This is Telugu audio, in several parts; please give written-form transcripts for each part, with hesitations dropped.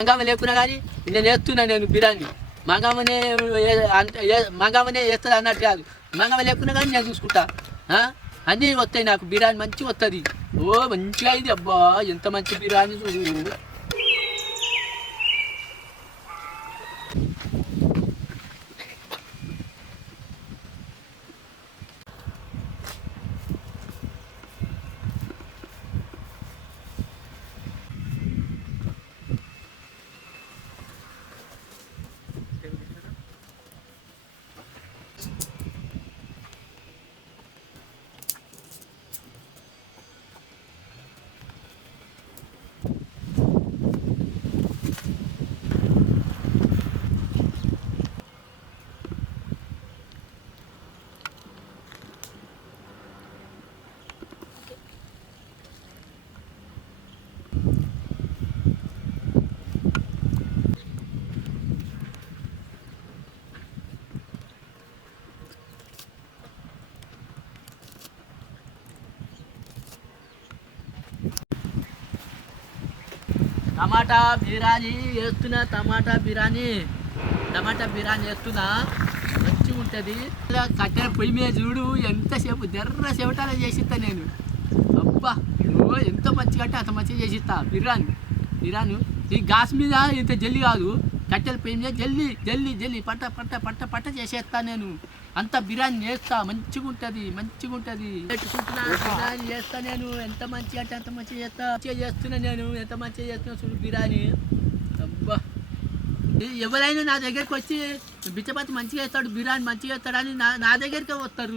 మంగమ్మ లేకున్నా కానీ నేను వేస్తున్నా నేను బిర్యానీ మంగమ్మనే వేస్తుంది అన్నట్టు కాదు. మంగమ్మ లేకున్నా కానీ నేను చూసుకుంటా. అన్నీ వస్తాయి నాకు, బిర్యానీ మంచిగా వస్తుంది. ఓ మంచిగా అయింది, అబ్బా ఎంత మంచి బిర్యానీ చూడు. టమాటా బిర్యానీ వేస్తున్నా, టమాటా బిర్యానీ వేస్తున్నా, మంచిగా ఉంటుంది. కట్టెల పొయ్యి మీద చూడు ఎంతసేపు దెర్ర చెవటాలు చేసిస్తా నేను. అబ్బా ఎంత మంచిగా అంటే అంత మంచిగా చేసిస్తా బిర్యానీ. ఈ గ్యాస్ మీద ఇంత జల్లి కాదు, కట్టెల పొయ్యి మీద జల్లి పట్ట చేసేస్తా నేను. అంత బిర్యానీ చేస్తా, మంచిగా ఉంటుంది. పెట్టుకుంటున్నా బిర్యానీ చేస్తా నేను. ఎంత మంచిగా అంటే అంత మంచిగా చేస్తున్నా నేను. ఎంత మంచిగా చేస్తున్నా చూడు బిర్యానీ. అబ్బా ఎవరైనా నా దగ్గరికి వచ్చి బిచ్చపతి మంచిగా వేస్తాడు, బిర్యానీ మంచిగా వేస్తాడని నా దగ్గరికి వస్తారు.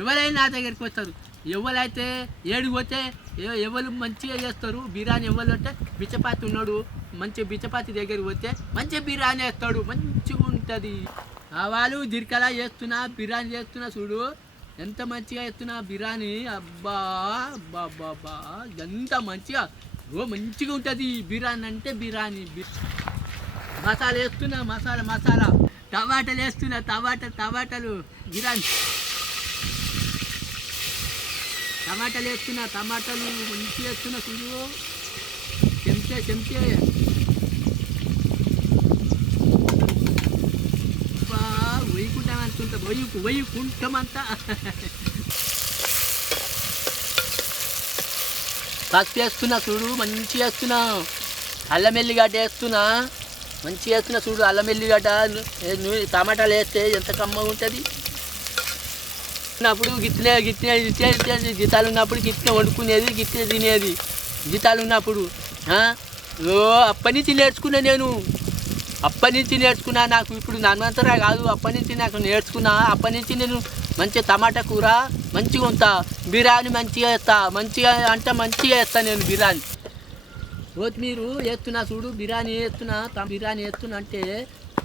ఎవరైనా నా దగ్గరికి వస్తారు. ఎవరైతే ఏడిపోతే ఎవరు మంచిగా చేస్తారు బిర్యానీ. ఎవరు అంటే బిచ్చపాతి ఉన్నాడు, మంచి బిచ్చపాతి దగ్గరికి పోతే మంచి బిర్యానీ వేస్తాడు, మంచిగా ఉంటుంది. ఆవాలు జీలకర్ర వేస్తున్నా, బిర్యానీ చేస్తున్నా చూడు ఎంత మంచిగా వేస్తున్నా బిర్యానీ. అబ్బా ఎంత మంచిగా మంచిగా ఉంటుంది బిర్యానీ అంటే. మసాలా వేస్తున్నా, మసాలా టమాటాలు వేస్తున్నా, టమాటాలు బిర్యానీ టమాటాలు వేస్తున్నా, టమాటాలు మంచిగా వేస్తున్నా చూడు. చెంచే వేయకుంటామంటుంటా, వేయకుంటామంతా. పసుపు వేస్తున్నా చూడు, మంచిగా వేస్తున్నా. అల్లం ఎల్లిగడ్డ వేస్తున్నా, మంచిగా వేస్తున్నా చూడు. అల్లం ఎల్లిగడ్డ టమాటాలు వేస్తే ఎంత కమ్మగా ఉంటుంది. ఉన్నప్పుడు గిట్లే జీతాలు ఉన్నప్పుడు గిట్లే వండుకునేది, గిట్లే తినేది. జీతాలు ఉన్నప్పుడు అప్పటి నుంచి నేర్చుకున్నా. నాకు ఇప్పుడు నన్నంతరా కాదు, అప్పటి నుంచి నాకు నేర్చుకున్నా. అప్పటి నుంచి నేను మంచిగా టమాటా కూర మంచిగా ఉంటా, బిర్యానీ మంచిగా వేస్తా. మంచిగా నేను బిర్యానీ. కొత్తిమీర వేస్తున్నా చూడు, బిర్యానీ వేస్తున్నా అంటే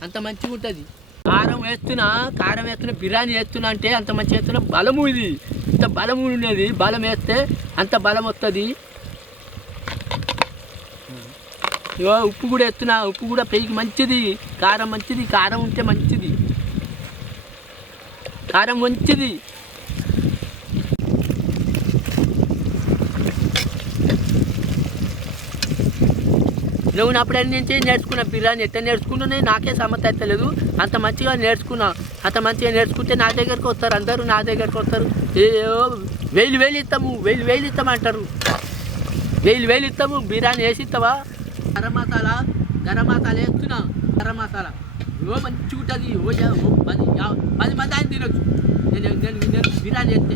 అంత మంచిగా ఉంటుంది. కారం వేస్తున్నా, బిర్యానీ వేస్తున్నా అంటే అంత మంచిగా వేస్తున్నా. బలము ఇది, ఇంత బలము ఉన్నది. బలం వేస్తే అంత బలం వస్తుంది. ఉప్పు కూడా వేస్తున్నా, ఉప్పు కూడా పెయికి మంచిది. కారం ఉంటే మంచిది. నువ్వు అప్పుడే నుంచి నేర్చుకున్న బిర్యానీ ఎట్లా నేర్చుకున్నా నాకే సమర్థ అవుతలేదు. అంత మంచిగా నేర్చుకుంటే నా దగ్గరికి వస్తారు, అందరూ నా దగ్గరికి వస్తారు. వేలు ఇస్తాము అంటారు. వేలు ఇస్తాము, బిర్యానీ వేసి ఇస్తావా? గరం మసాలా వేస్తున్నా. గరం మసాలా మంచిగా ఉంటుంది. 10 మంది ఆయన తినొచ్చు నేను బిర్యానీ వేస్తే.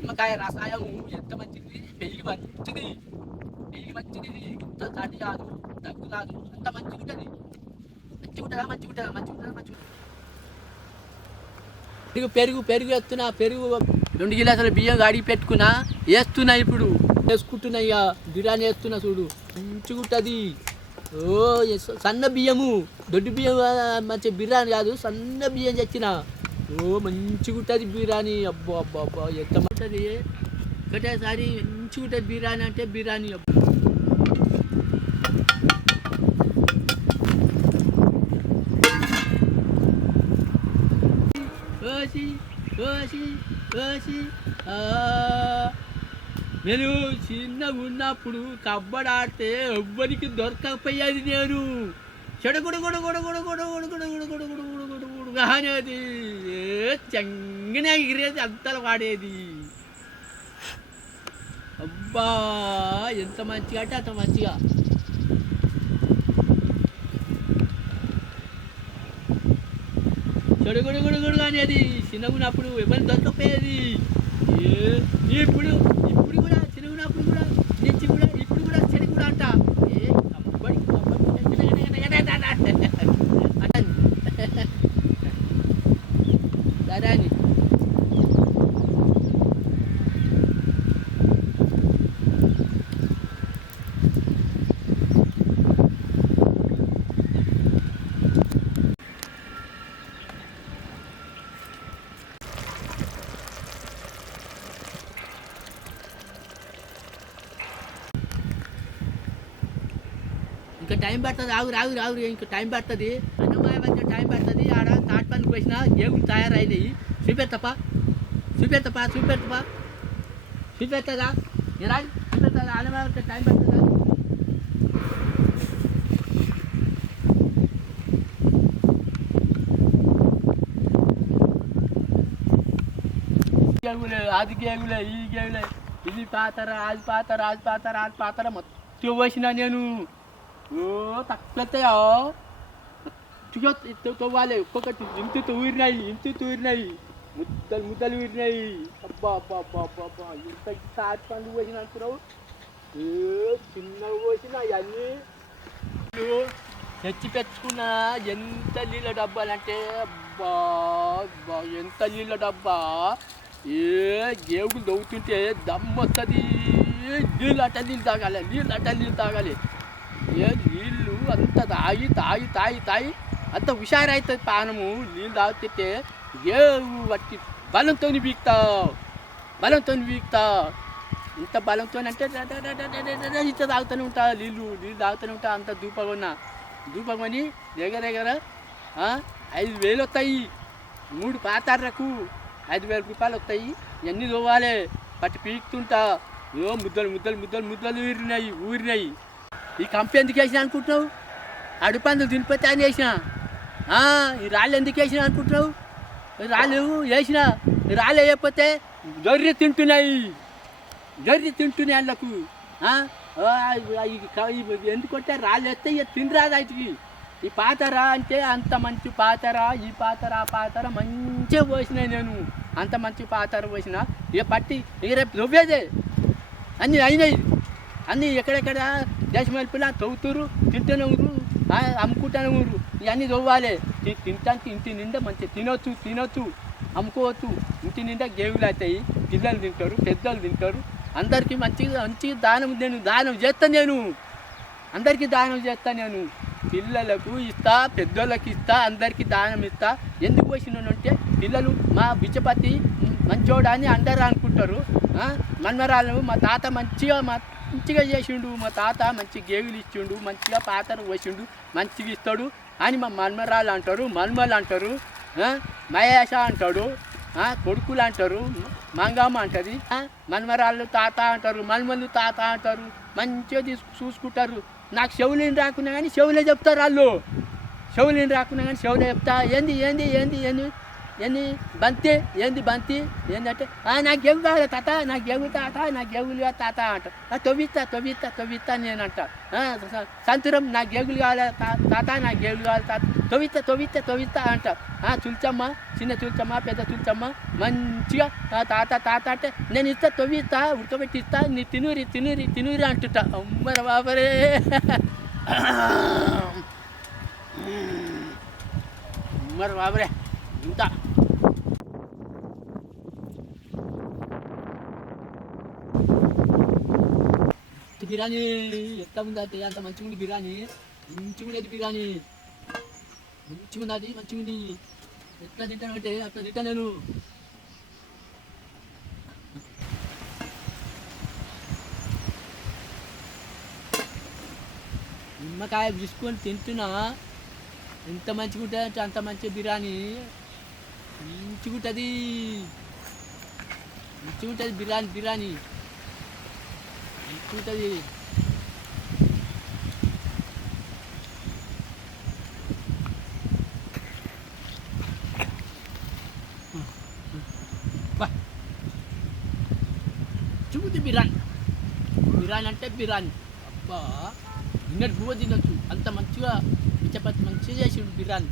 నిమ్మకాయ రసాయం ఎంత మంచిది, పెళ్ళి మంచిది. ఇంత తడి కాదు, దగ్గు కాదు, అంత మంచిగా ఉంటుంది. పెరుగు వేస్తున్నా. 2 గిలాసుల బియ్యం అడిగి పెట్టుకున్నా, వేస్తున్నా. ఇప్పుడు వేసుకుంటున్నా. ఇక బిర్యానీ వేస్తున్నా చూడు, మంచిగా ఉంటుంది. సన్న బియ్యము, దొడ్డు బియ్యం మంచి బిర్యానీ కాదు, సన్న బియ్యం తెచ్చిన. మంచిగా ఉంటుంది బిర్యానీ. అబ్బా ఎంత ఉంటుంది. ఒకటేసారి మంచిగా ఉంటుంది బిర్యానీ అంటే బిర్యానీ. కోసి నేను చిన్నగా ఉన్నప్పుడు కబడ్డీ ఆడితే ఎవ్వరికి దొరకకపోయేది. నేను చెడగుడు అనేది చెంగనే ఎగిరేది, అంతలా వాడేది. అబ్బా ఎంత మంచిగా అంటే అంత మంచిగా. చెడుగుడు అనేది చిన్నగున్నప్పుడు ఎవరిని దొరకపోయేది. ఇప్పుడు ఇప్పుడు కూడా చిన్నగున్నప్పుడు కూడా నుంచి కూడా ఇప్పుడు కూడా చెడు కూడా అంట. సరే అని ఇంకా టైం పడుతుంది. ఆగురు ఇంకా టైం పడుతుంది. అన్నమాయ మధ్య టైం పడుతుంది. ఆడ తాటి పనికి పోసిన గేగులు తయారైనవి. చూపెడతాపా చూపెడతా నేను చూపెడతా. అన్నమాయ మధ్య టైం పడుతుందా? గేగులే అది గేగులే ఈ గేగులే, ఇది పాతర అది పాతర మొత్తం పోసిన నేను. ఓ తక్కువతాయో తవ్వాలి. ఒక్కొక్కటి ఇంత ఊరినాయి ముద్దలు ఊరినాయి. అబ్బా ఇంత తాటి పండు పోసిన అంటున్నావు. చిన్నగా పోసిన అవన్నీ తెచ్చి పెట్టుకున్నా. ఎంత నీళ్ళ డబ్బాలంటే అబ్బా ఎంత నీళ్ళ డబ్బా. గేవులు దవ్వుతుంటే దమ్ము వస్తుంది. నీళ్ళు తాగాలి. నీళ్ళు అంత తాగి అంత హుషారైతుంది పానము. నీళ్ళు తాగుతుంటే గేవు పట్టి బలంతో బీక్తావు. ఇంత బలంతో అంటే ఇంత తాగుతూనే ఉంటా. నీళ్ళు తాగుతూనే ఉంటా. అంత దూపకొని దగ్గర 5,000 వస్తాయి. 3 పాతార్లకు 5,000 రూపాయలు వస్తాయి. ఇవన్నీ తోవాలి. పట్టి పీకుతుంటా. ముద్దలు ఊరినాయి. ఈ కంప ఎందుకు వేసినా అనుకుంటున్నావు? అడుపందులు తినిపోతే అని వేసిన. ఈ రాళ్ళు ఎందుకు వేసినా అనుకుంటున్నావు? రాళ్ళు వేయకపోతే జొర్రి తింటున్నాయి వాళ్ళకు. ఎందుకంటే రాళ్ళు వేస్తే ఇక తినరాదు వాటికి. ఈ పాతర అంటే అంత మంచి పాతర, ఈ పాతర ఆ పాతర మంచిగా పోసినాయి నేను. అంత మంచి పాతర పోసిన. ఇక పట్టి ఇక రేపు దొవ్వేదే. అన్నీ అయినాయి. అన్నీ ఎక్కడెక్కడ దేశం వెళ్ళిపోయినా తవ్వుతురు, తింటూనే ఊరు, అమ్ముకుంటూనే ఊరు. ఇవన్నీ తవ్వాలి. తింటానికి ఇంటి నిండా మంచిగా తినొచ్చు, అమ్ముకోవచ్చు. ఇంటి నిండా గేవులు అవుతాయి. పిల్లలు తింటారు, పెద్దలు తింటారు. అందరికీ మంచిగా దానం చేస్తాను. అందరికీ దానం చేస్తాను నేను. పిల్లలకు ఇస్తా, పెద్దోళ్ళకి ఇస్తా, అందరికీ దానం ఇస్తా. ఎందుకు పోసినానంటే పిల్లలు మా బిచ్చపతి మంచోడా అని అందరూ అనుకుంటారు. మన్మరాలు మా తాత మంచిగా చేసిండు. మా తాత మంచి గేవులు ఇచ్చిండు, మంచిగా పాతను పోసిండు, మంచిగా ఇస్తాడు అని మా మన్మరాలు అంటారు, మన్మలు అంటారు, మహేష అంటాడు, కొడుకులు అంటారు, మంగమ్మ అంటది, మన్మరాళ్ళు తాత అంటారు, మన్మలు తాత అంటారు. మంచిగా చూసుకుంటారు. నాకు చెవులేని రాకున్నా కానీ చెవులే చెప్తారు వాళ్ళు. చెవులేని రాకున్నా కానీ చెవులే చెప్తా. ఏంది బంతి ఏంటంటే నాకు గెవ్వు కావాలి తాత, నాకు గెవ్వులు తాత అంట. తవ్విస్తా నేనంట. సంతురం నాకు గెవ్వులు కావాలి తాత, నాకు గెవ్వులు కావాలి తాత, తవ్విస్తా అంట. తుల్చమ్మ, చిన్న తుల్చమ్మ, పెద్ద తుల్చమ్మ మంచిగా తాత అంటే నేను తవ్విస్తా, ఉడకబెట్టి ఇస్తా, నీ తినూరి అంటుంటా. అమ్మర బాబరే ఇంత బిర్యానీ ఎట్లా ఉందంటే అంత మంచిగా ఉంది. బిర్యానీ మంచిగా ఉంది. ఎట్లా తింటాను అంటే అట్లా తింటా నేను. నిమ్మకాయ తీసుకొని తింటున్నా. ఎంత మంచిగా ఉంటుంది అంటే అంత మంచి బిర్యానీ. మంచిగా ఉంటుంది బిర్యానీ. ఉంటుంది. చూది బిర్యానీ, బిర్యానీ అంటే బిర్యానీ. అబ్బా నిన్నటి పువ్వు తినొచ్చు, అంత మంచిగా చపాతి మంచిగా చేసిండు బిర్యానీ.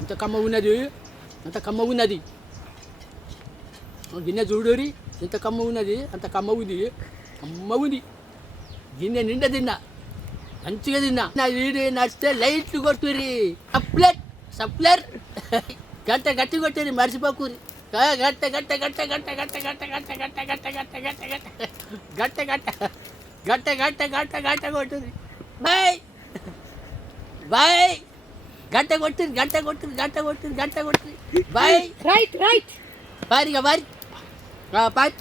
ఎంత కమ్మ ఉన్నది, అంత కమ్మ ఉన్నది. గిన్నె చూడరి ఎంత కమ్మ ఉన్నది, అంత కమ్మ ఉంది, కమ్మ ఉంది. గిన్నె నిండా తిన్నా, మంచిగా తిన్నా. నా వీడియో నచ్చితే లైట్లు కొట్టురి, సప్లర్ గంట గట్టి కొట్టేది మర్చిపోకూరి. గట్ట గట్ట గట్ట గట్ట గట్ట గట్ట గట్ట గట్ట గట్ట గట్ట గట్ట గట్ట గట్ట గట్ట గట్ట గట్ట గట్ట కొట్టురి. Bye bye. గంట కొట్టింది, గంట కొట్టింది, గంట కొట్టింది, గంట కొట్టింది. బాయ్. రైట్ పారిగా పారి, పారి.